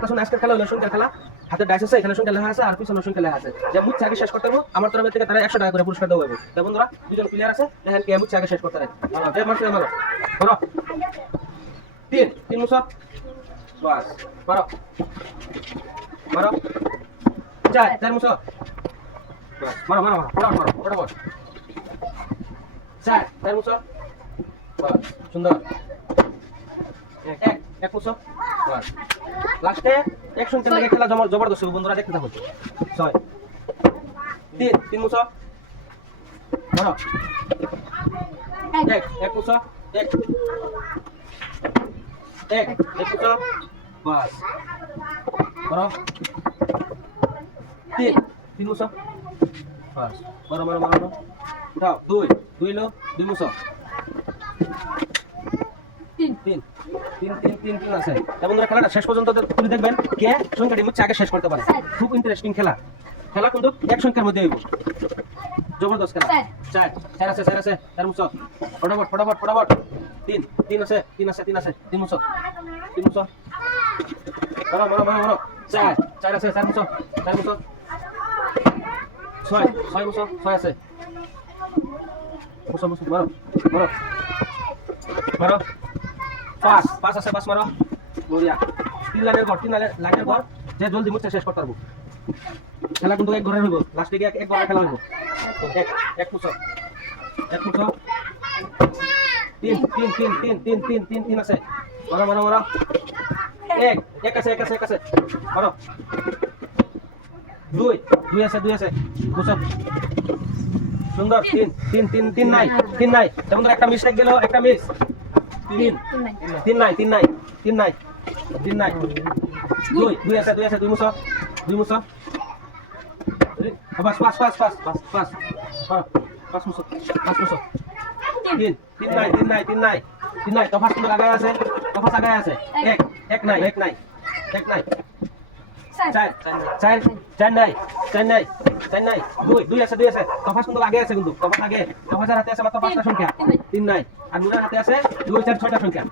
একটা শুনে আজকের খেলা হলো সংখ্যার খেলা। হাতে ডাইস আছে, এখানে সংখ্যা লেখা আছে আর পিছনে সংখ্যা লেখা আছে। যে মুচ্ছে আগে শেষ করতে পারবো আমার তরফ থেকে তারা 100 টাকা করে পুরস্কার দেবো। তো বন্ধুরা দুজন প্লেয়ার আছে, দেখেন কে মুচ্ছে আগে শেষ করতে পারে। মারো মারো 3 মুছো বাস মারো মারো 4 মুছো বাস মারো মারো ফটাফট 4 মুছো বাস সুন্দর এক মুছো বাস লাস্টে এক সংখ্যা থেকে খেলা জবরদস্ত বন্ধুরা দেখতে থাকুন। 6 3 মুছো মারো এক মুছো এক মুছো বাস মারো 3 মুছো বাস মারো উঠাও 2 লো 2 মুছো 3 আছে। বন্ধুরা খেলাটা শেষ পর্যন্ত তুমি দেখবেন কে সংখ্যাটি মুচ্ছে আগে শেষ করতে পারে। খুব ইন্টারেস্টিং খেলা কিন্তু এক সংখ্যার মধ্যে হইব। জবরদস্ত খেলা। 4 আছে 4 মুছো ফটাফট 3 আছে 3 মুছো মারো 4 আছে 4 মুছো 6 মুছো 6 আছে মুছো মারো 5 আছে 5 মারো বড়িয়া 3 লাইনের ঘর যে জলদি মুচ্ছে শেষ করতে পারবো। খেলা কিন্তু এক ঘরের হইব, লাস্টে গিয়ে এক ঘরের খেলা হইব। এক মুছো 3 আছে মারো এক আছে মারো 2 আছে মুছো সুন্দর 3 নাই যেমন একটা মিস গেল একটা মিস 3 নাই 2 আছে 2 মুছো বাস 5 মুছো 3 নাই তফাস কিন্তু আগায় আছে এক নাই 4 নাই 2 আছে তফাস কিন্তু আগে আছে কিন্তু তফাসের হাতে আছে মাত্র 5টা সংখ্যা 3 নাই আর নুরের হাতে আছে 2 4 6টা সংখ্যা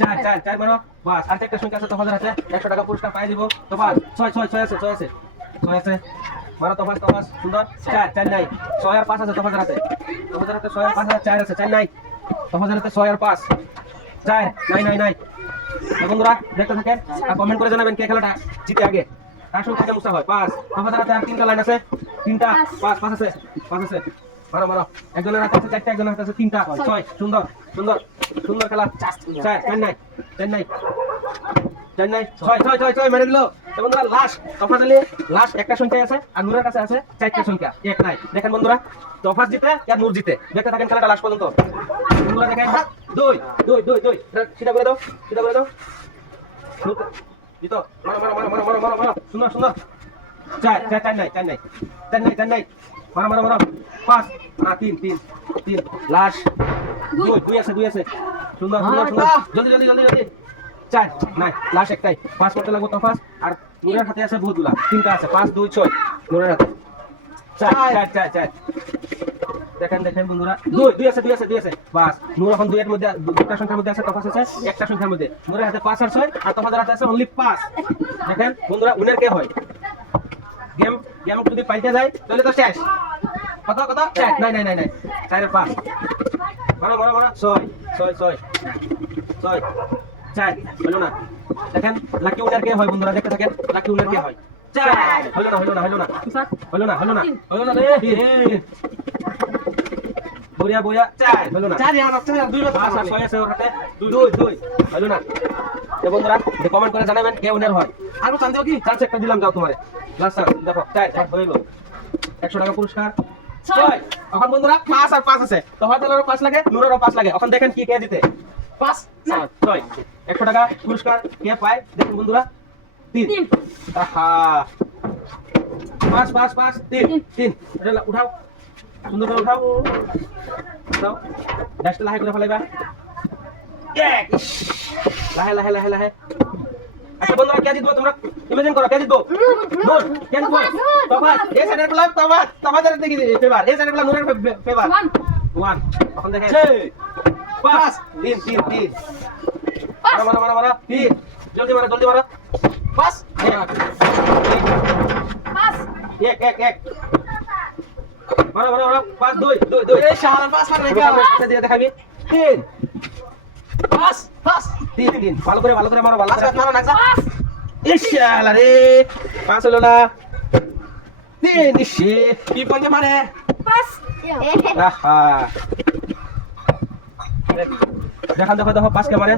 4 মারো বাস আর একটা সংখ্যা আছে তফাসের হাতে 100 টাকা পুরস্কার পাই দিব। তফাস 6 আছে মারো তফাস সুন্দর 4 নাই 6 আর 5 আছে তফাসের হাতে 6 আর 5 আছে 4 আছে 4 নাই তফাসের হাতে 6 আর 5 4 নাই বন্ধুরা দেখতে থাকেন আর কমেন্ট করে জানাবেন কে খেলাটা জিতে আগে কার সংখ্যা মুছা হয়। 5 তফাসের হাতে আর 3টা লাইন আছে 3টা 5 আছে মারো একজনের হাতে আছে 4টা একজনের হাতে আছে 3টা 6 সুন্দর খেলা 4 নাই 6 মেরে দিল। বন্ধুরা লাস্ট একটা সংখ্যা আছে আর নূরের কাছে আছে 4টা সংখ্যা এক নাই। দেখেন বন্ধুরা তফাস জিতে আর নূর জিতে, দেখতে থাকেন খেলাটা লাস্ট পর্যন্ত। বন্ধুরা দেখেন 2 সিধা করে দাও জিতো মারো সুন্দর 4 নাই মারো 5 3 লাস্ট 2 আছে সুন্দর জলদি 4 নাই লাস্ট একটাই 5 করতে লাগবো তফাস আর নূরের হাতে আছে বহুতগুলা 3টা আছে 5 2 6 নূরের হাতে 4 দেখেন বন্ধুরা 2 আছে বাস নূর এখন 2 এর মধ্যে দুটো সংখ্যার মধ্যে আছে তফাস আছে একটা সংখ্যার মধ্যে নূরের হাতে 5 আর 6 আর তফাসের হাতে আছে অনলি 5। দেখেন বন্ধুরা উইনার কে হয়। গেম যদি পাল্টে যায় তাহলে তো শেষ। কত 4 নাই 4 আর 5 মারো 6 4 হলো না। দেখেন লাকি উইনার কে হয় বন্ধুরা দেখতে থাকেন লাকি উইনার কে হয়। 4 হলো না রে বড়িয়া 4 হলো না 6 আছে ওর হাতে 2 হলো না। তো বন্ধুরা কমেন্ট করে জানাবেন কে উইনার হয়। আর চান দিও কি চান্স একটা দিলাম যাও তোমারে লাস্ট চান্স দেখো 4 হইলো 100 টাকা পুরস্কার 6 এখন বন্ধুরা 5 আর 5 আছে তো হয়তো 5 লাগে নূরেরও 5 লাগে। এখন দেখেন কি কে জিতে 5 6 100 টাকা পুরস্কার কে পায় দেখুন বন্ধুরা 3 আহা 5 3 এটা উঠাও সুন্দর করে উঠাও ডাস্ট লাহে করে ফেলাইবা লাহে আচ্ছা বন্ধুরা কে জিতবো তোমরা ইমাজিন করো কে জিতবো নূর কে জিতবো তফাত এই সাইডের গুলা তফাতের দেখি ফেভার এই সাইডের গুলা নূরের ফেভার 1 এখন দেখেন 5 3 মারো 3 জলদি মারো পাস এক এক এক মারো মারো মারো 5 2 2 2 এই শালা পাস মার রে এটা দিয়ে দেখাবি 3 পাস পাস 3 3 ভালো করে মারো ভালো করে মারো না ইশালা রে 5 হলো না 3 ইশে কি পঞ্জে মারে আহা দেখান দেখো 5 কে মারে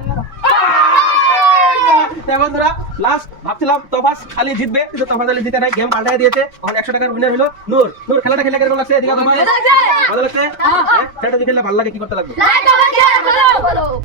বন্ধুরা লাস্ট ভাবছিলাম তফাস খালি জিতবে কিন্তু তফাস খালি জিতে নাই গেম পাল্টাই দিয়েছে এখন 100 টাকার উইনার হলো নূর নূর খেলাটা খেলে কেমন লাগছে এদিকে ভালো লাগছে খেলতে ভালো লাগে কি করতে লাগবে